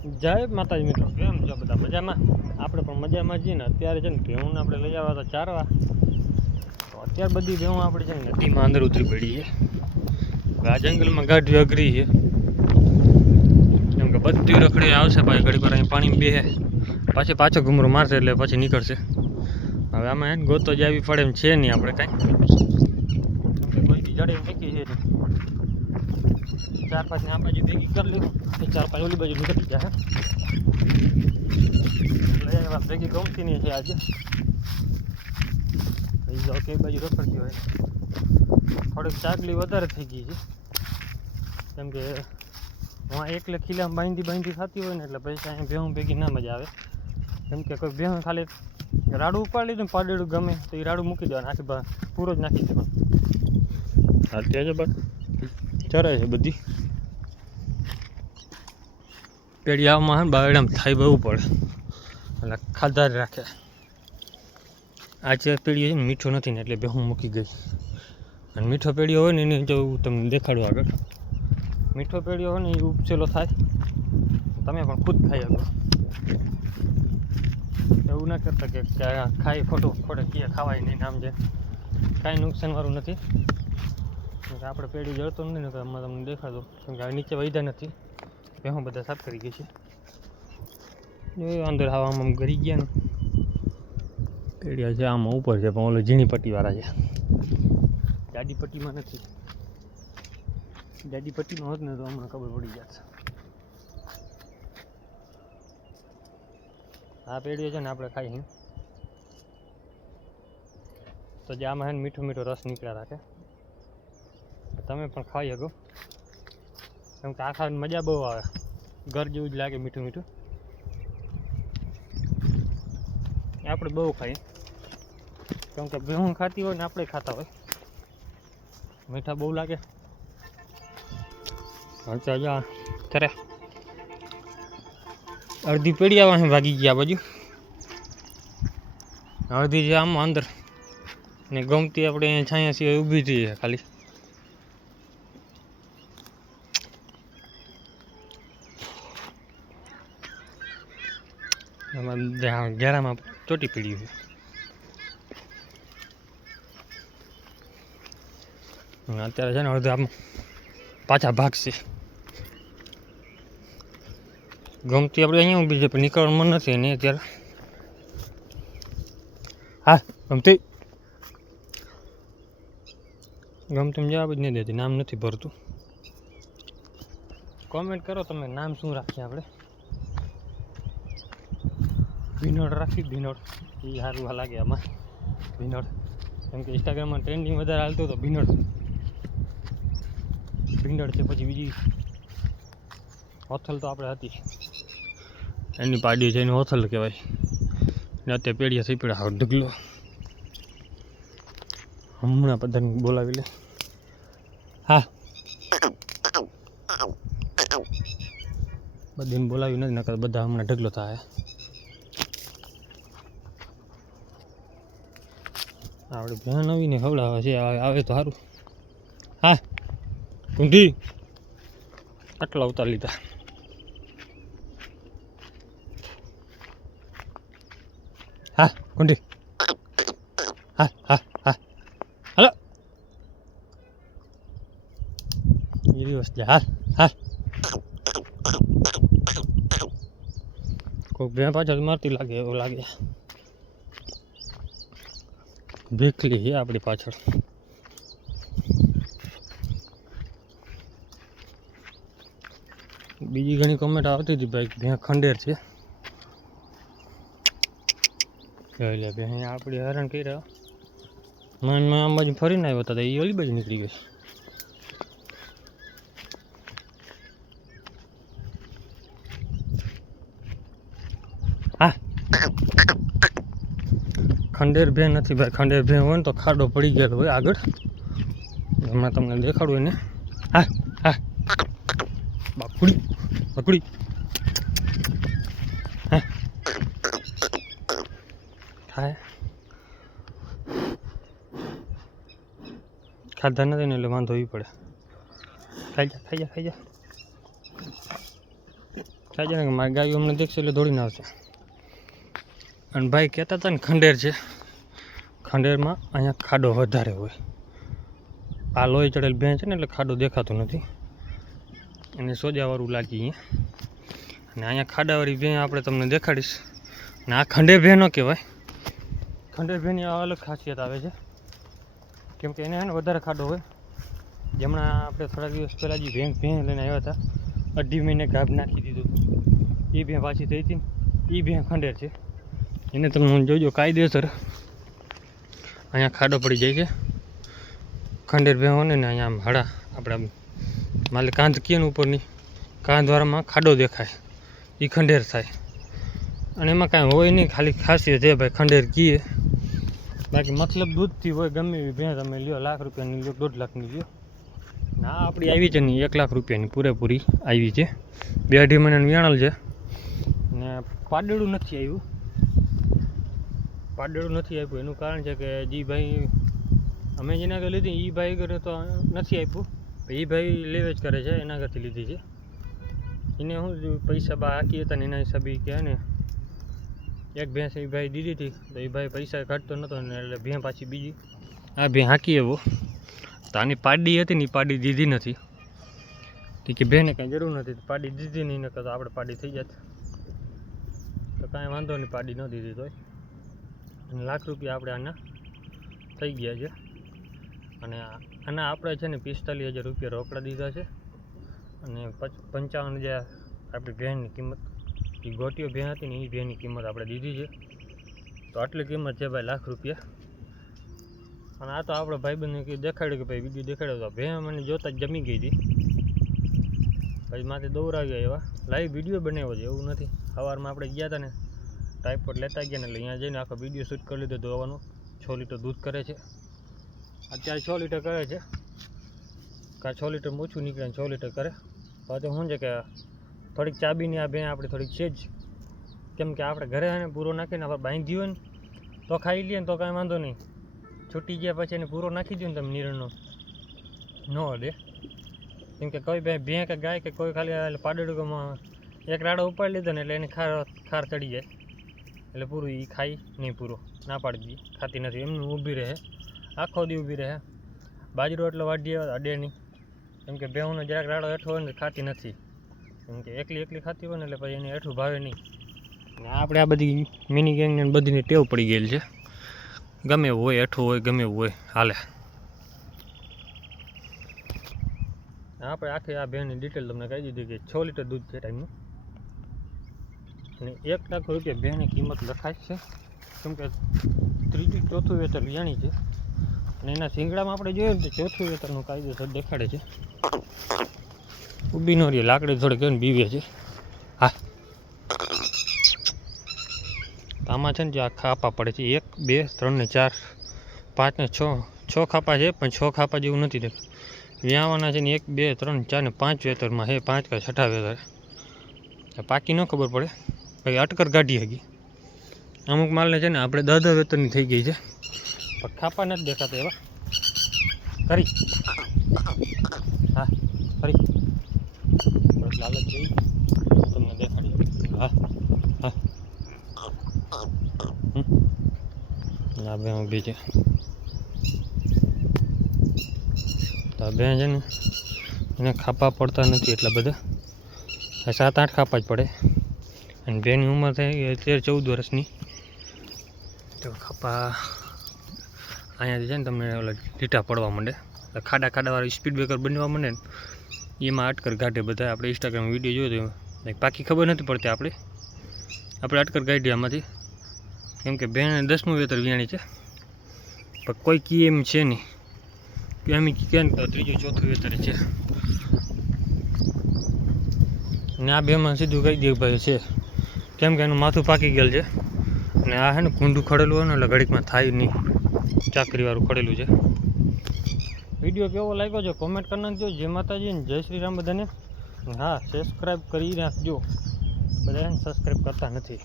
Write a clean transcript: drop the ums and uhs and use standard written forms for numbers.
જય માતાજી મિત્રો, કેમ છો બધા? મજામાં? આપણે પણ મજામાં છીએ ને. અત્યારે છે ને ભેહુંને આપણે લઈ આવ્યા હતા ચારવા. તો અત્યારે બધી ભેહું આપણે છે ને નદીમાં અંદર ઉતરી પડી છે. આ જંગલમાં ગાઢવી અઘરી છે, કેમ કે બધી રખડી આવશે પાછી ઘડી પર અહીં પાણી બેહે, પાછી પાછો ઘૂમરો મારશે એટલે પછી નીકળશે. હવે આમાં એને ગોતો જ આવી પડે એમ છે નહીં આપણે કાંઈ, કેમ કે કોઈ જડે મૂકી છે. 4-5 આ બાજુ ભેગી કરી લેવું, 4-5 ઓલી બાજુ નીકળી જાય. એટલે ભેગી ગમતી નહીં છે આજે. કઈ બાજુ રખડતી હોય, થોડીક ચાકલી વધારે થઈ ગઈ છે, કેમ કે હું એકલે ખીલામાં બાંધી થતી હોય ને એટલે પછી અહીંયા ભેહું ભેગી ના મજા આવે. કેમ કે કોઈ ભેહું ખાલી રાડું ઉપાડી લીધું ને પાડેડું ગમે તો એ રાડું મૂકી દેવાનું, આખી પૂરો જ નાખી દેવાનું. અત્યારે જ બસ ચરે છે બધી પેડિયામાં હે બાવડામાં થાય બહુ પડે એટલે ખાધા જ રાખે. આ જે પેઢી છે ને મીઠો નથી ને એટલે ભેહું મૂકી ગઈ. અને મીઠો પેઢીઓ હોય ને એને જો તમને દેખાડું આગળ. મીઠો પેઢીઓ હોય ને એ ઉપસેલો થાય, તમે પણ ખુદ ખાઈ શકો. એવું ના કરતા કે ખાઈ ખોટે કે ખાવાય નહીં, નામ છે કાંઈ નુકસાનવાળું નથી. આપણે પેઢી જળતો નથી ને તો આમાં તમને દેખાડો, કેમ કે નીચે વૈધા નથી, ભેહું બધા સાફ કરી ગઈ છે. અંદર આમ ગરી ગયા ને પેઢિયા છે આમાં ઉપર છે, પણ ઓલો ઝીણી પટ્ટીવાળા છે, જાડી પટ્ટીમાં નથી. જાડી પટ્ટીમાં હોત ને તો હમણાં ખબર પડી જાત. આ પેઢીઓ છે ને આપણે ખાઈ તો જે આમાં છે મીઠો મીઠો રસ નીકળ્યા રાખે, તમે પણ ખાઈ શકો. કેમ કે આ ખાવાની મજા બહુ આવે, ઘર જેવું જ લાગે, મીઠું મીઠું. આપણે બહુ ખાઈએ, કેમ કે ભેહું ખાતી હોય ને આપણે ખાતા હોય, મીઠા બહુ લાગે. અચ્છા જા ત્યારે અડધી પેઢી આવવા ભાગી ગયા બાજુ, અડધી છે આમ અંદર ને ગમતી આપણે અહીંયા છાયા સિવાય ઊભી થઈ છે ખાલી. આમાં ઘેરામાં ચોટી પડી છે. અત્યારે છે ને અડધા આમ પાછા ભાગશે. ગમતી આપણે અહીંયા ઊભી છે પણ નીકળવાનું મન નથી ને અત્યારે. હા ગમતી જવાબ જ નહીં દેતી, નામ નથી ભરતું. કોમેન્ટ કરો તમે નામ શું રાખીએ આપણે. ભીનોડ રાખી, ભીનોડ એ સારું લાગે આમાં. ભીનોડ કેમ કે ઇન્સ્ટાગ્રામમાં ટ્રેન્ડિંગ વધારે હાલતું તો ભીનોડ છે. પછી બીજી હોથલ તો આપણે હતી, એની પાડી છે, એની હોથલ કહેવાય. ને અત્યારે પેઢીયા થઈ પડ્યા હાવ ઢગલો. હમણાં બધાને બોલાવી લે. હા બધાને બોલાવી નથી, નકર બધા હમણાં ઢગલો થાય. આપણે ભેણ આવીને ખવડાવે છે, આવે તો સારું. હા કુંઢી આટલા ઉતાર લીધા. હા કુંઢી હા હા હા હાલો એ દિવસ છે. હાલ હાલ કોઈ ભેણ પાછળ મારતી લાગે એવું લાગે. ભીખલી છે આપણી પાછળ. બીજી ઘણી કમેન્ટ આવતી હતી ભાઈ ભેં ખંડેર છે એટલે ભેં આપણી હેરાન કરી રહ્યા. મેં આમ બાજુ ફરીને આવ્યો હતા એ ઓલી બાજુ નીકળી ગઈ. હા ખંડેર ભેં નથી ભાઈ, ખંડેર ભેં હોય ને તો ખાડો પડી ગયેલો હોય આગળ, હમણાં તમને દેખાડું એને. હા હા બાકુડી બાકુડી હા થાય ખાધા નથી ને એટલે વાંધો એ પડે. ખાઈ જા ખાઈ જા ખાઈ જા. થાય છે ને કે મારી ગાયો અમને દેખશે એટલે દોડીને આવશે. અને ભાઈ કહેતા હતા ને ખંડેર છે, ખંડેરમાં અહીંયા ખાડો વધારે હોય. આ લોહી ચડેલ ભેં છે ને એટલે ખાડો દેખાતો નથી, એને સોજાવાળું લાગી અહીંયા. અને અહીંયા ખાડાવાળી ભેં આપણે તમને દેખાડીશ. અને આ ખંડેર ભેં ન કહેવાય, ખંડેર ભેંની અલગ ખાસિયત આવે છે, કેમ કે એને છે ને વધારે ખાડો હોય. જેમણા આપણે થોડા દિવસ પહેલાં જે ભેં લઈને આવ્યા હતા, 2.5 મહિને ગાભ નાખી દીધું હતું, એ ભેં પાછી થઈ હતી ને, એ ભેં ખંડેર છે. એને તમે જોજો કાયદેસર અહીંયા ખાડો પડી જાય છે. ખંડેર ભેં હોય ને અહીંયા આમ હડા આપણે માલે કાંધ કીએ ને ઉપરની કાંધવાળામાં ખાડો દેખાય, એ ખંડેર થાય. અને એમાં કાંઈ હોય નહીં, ખાલી ખાસિયત છે ભાઈ ખંડેર કીએ. બાકી મતલબ દૂધથી હોય ગમે એવી ભેં તમે લ્યો, 1 લાખ રૂપિયાની લ્યો, 1.5 લાખની લ્યો. ના આપણી આવી છે નહીં, 1 લાખ રૂપિયાની પૂરેપૂરી આવી છે. 2.5 મહિનાનું વેણલ છે ને પાડેડું નથી આવ્યું. પાડેડું નથી આપ્યું એનું કારણ છે કે જે ભાઈ અમે જેના આગળ લીધી એ ભાઈ ઘરે તો નથી આપ્યું, એ ભાઈ લેવે જ કરે છે, એના ઘરથી લીધી છે. એને શું પૈસા બા હાકી હતા ને એના હિસાબે કહે ને એક ભેંસ એ ભાઈ દીધી હતી, તો એ ભાઈ પૈસા કાઢતો નહોતો ને એટલે ભેં પાછી બીજી આ ભેં હાકી એવો. તો આની પાડી હતી ને એ પાડી દીધી નથી, કે ભેંને કાંઈ જરૂર નથી, પાડી દીધી નહીં, નકર તો આપણે પાડી થઈ જાત. તો કાંઈ વાંધો નહીં, પાડી ન દીધી તોય. અને 1 લાખ રૂપિયા આપણે આના થઈ ગયા છે. અને આના આપણે છે ને 45,000 રૂપિયા રોકડા દીધા છે. અને 55,000 આપણી ભેંની કિંમત, એ ગોટીઓ ભેં હતી ને એ ભેંની કિંમત આપણે દીધી છે. તો આટલી કિંમત છે ભાઈ 1 લાખ રૂપિયા. અને આ તો આપણે ભાઈબંધને દેખાડ્યું કે ભાઈ વિડીયો દેખાડ્યો તો ભેં મને જોતાં જ જમી ગઈ હતી. પછી માથે દોરાવ્યા એવા લાઈવ વિડીયો બનાવ્યો છે, એવું નથી. સવારમાં આપણે ગયા હતા ને ટાઈપોડ લેતા ગયા ને એટલે અહીંયા જઈને આખો વિડીયો શૂટ કરી લીધો દોવાનો. 6 લીટર દૂધ કરે છે અત્યારે, 6 લીટર કરે છે. કાં 6 લીટર ઓછું નીકળે ને 6 લીટર કરે. પાછું શું છે કે થોડીક ચાબીની આ ભેં આપણી થોડીક છે જ, કેમ કે આપણે ઘરે એને પૂરો નાખીને આપણે બાંધી હોય ને તો ખાઈ લઈએ ને તો કાંઈ વાંધો નહીં. છૂટી ગયા પછી એને પૂરો નાખી દો ને તમે નિરણનો ન દે, કેમ કે કોઈ ભેં કે ગાય કે કોઈ ખાલી પાડેડું એક રાડો ઉપાડી લીધો ને એટલે એને ખાર ચડી જાય એટલે પૂરું એ ખાઈ નહીં, પૂરો ના પાડી દઈએ, ખાતી નથી. એમનું ઊભી રહે, આખો દી ઊભી રહે. બાજરો એટલે વાઢીએ અડે નહીં, કેમ કે ભેંનો જરાક રાડો હેઠો હોય ને ખાતી નથી, કેમ કે એકલી ખાતી હોય ને એટલે પછી એને હેઠું ભાવે નહીં. અને આપણે આ બધી મિની ગેંગને બધીની ટેવ પડી ગયેલી છે, ગમે એવું હોય હેઠું હોય ગમે એવું હોય હાલે. આપણે આખી આ ભેંની ડિટેલ તમને કહી દીધી કે 6 લીટર દૂધ છે ટાઈમનું. અને 1 લાખ રૂપિયા ભેંની કિંમત લખાય છે, કેમ કે 3જું 4થું વેતર વિયાણી છે. અને એના શિંગડામાં આપણે જોઈએ ને તો 4થું વેતરનું કાયદેસર દેખાડે છે. ઊભી ન રહી, લાકડી થોડીક ને બીવે છે. હા આમાં છે ને જે આ ખાપા પડે છે 1 2 3 ને 4 5 ને 6 ખાપા છે, પણ 6 ખાપા જેવું નથી દેખાતું. વ્યાવાના છે ને 1 2 3 4 ને 5 વેતરમાં છે, 5 કે 6ઠા વેતર. પાકી ન ખબર પડે ભાઈ, અટકર કાઢી હગી. અમુક માલને છે ને આપણે 10 વેતરની થઈ ગઈ છે, પણ ખાપા નથી દેખાતા એવા. કરી હા કરી લાલચ જઈ તમને દેખાડી. હા હા આ બે ઊભી છે. તો આ બે છે ને એને ખાપા પડતા નથી એટલા બધા, 7-8 ખાપા જ પડે. અને બેની ઉંમર થઈ 13-14 વર્ષની. તો ખાપા અહીંયાથી છે ને તમને ઓલા લીટા પડવા માંડે, ખાડાવાળી સ્પીડ બ્રેકર બનવા માંડે ને એમાં અટકર કાઢે બધા. આપણે ઇન્સ્ટાગ્રામ વિડીયો જોયો તો પાકી ખબર નથી પડતી, આપણે અટકર કાઢીએ આમાંથી. કેમ કે બેન 10મું વેતર વિયાણી છે, પણ કોઈ કી એમ છે નહીં કે એમ કે ને તો 3જું 4થું વેતર છે. ને આ બેમાં સીધું કહી દે ભાઈ છે, કેમ કે એનું માથું પાકી ગયેલ છે. અને આ છે ને કુંડું ખડેલું હોય ને એટલે ઘડીકમાં થાય નહીં, ચાકરીવાળું ખડેલું છે. વિડીયો કેવો લાગ્યો છે કોમેન્ટ કરી નાખજો. જય માતાજી ને જય શ્રી રામ બધાને. હા સબસ્ક્રાઈબ કરી નાખજો, બધા સબસ્ક્રાઈબ કરતા નથી.